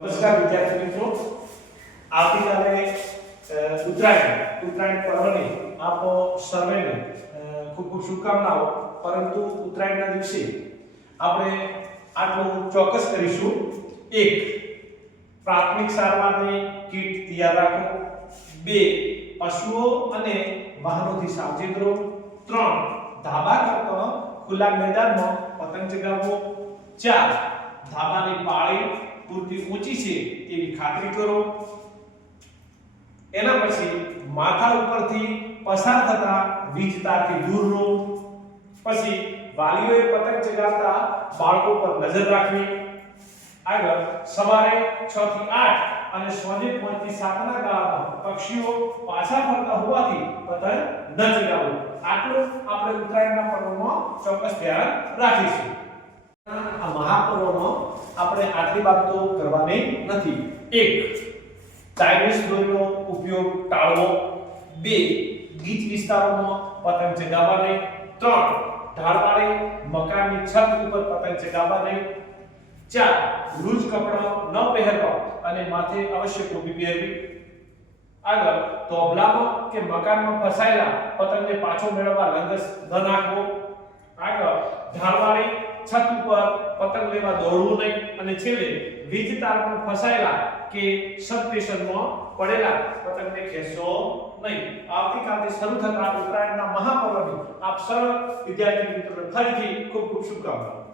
નમસ્કાર વિદ્યાર્થી મિત્રો, આવતીકાલે ઉત્તરાયણ પર્વની આપ સર્વેને ખૂબ ખૂબ શુભકામનાઓ. પરંતુ ઉત્તરાયણના દિવસે આપણે આટલું ચોક્કસ કરીશું: 1. પ્રાથમિક સારવારની કીટ તૈયાર રાખો. 2. પશુઓ અને વાહનોથી સાવચેત રહો. 3. ધાબા કરતા ખુલ્લા મેદાનમાં પતંગ ચગાવો. 4. ધાબાની પાળી પૂરતી ઊંચી છે તેવી ખાતરી કરો. એના પછી માથા ઉપરથી પસાર થતા વીજ તારથી દૂર રહો. પછી વાલીઓએ પતંગ ચગાવતા બાળકો પર નજર રાખવી. આગળ સવારે 6 થી 8 અને સાંજે 5 થી 7 ના ગાળામાં પક્ષીઓ પાછા ફરતા હોવાથી પતંગ ન ચગાવો. આટલું આપણે ઉત્તરાયણના પર્વમાં ચોક્કસ ધ્યાન રાખીશું. આ મહાપર્વમાં આપણે આટલી બાબતો કરવાની નથી. 1. ચાઇનીઝ દોરીનો ઉપયોગ ટાળવો. 2. ગીચ વિસ્તારોમાં પતંગ ચગાવવા નહીં. 3. ઢાળવાળી મકાનની છત ઉપર પતંગ ચગાવવા નહીં. 4. લૂઝ કપડાં ન પહેરવા અને માથે અવશ્ય ટોપી પહેરવી. આગળ તોબલામાં કે મકાનમાં ફસાયેલા પતંગને પાછો મેળવવા લંગસ ન નાખવો. આગળ ઢાળવાળી છત ઉપર પતંગ લેવા દોડવું નહીં. અને છેલ્લે વીજ તારમાં ફસાયેલા કે સબસ્ટેશનમાં પડેલા પતંગને ખેંચવો નહીં. આવતીકાલથી શરૂ થતા ઉત્તરાયણના મહાપર્વની આપ સર્વ વિદ્યાર્થી મિત્રોને ફરીથી ખૂબ ખૂબ શુભકામનાઓ.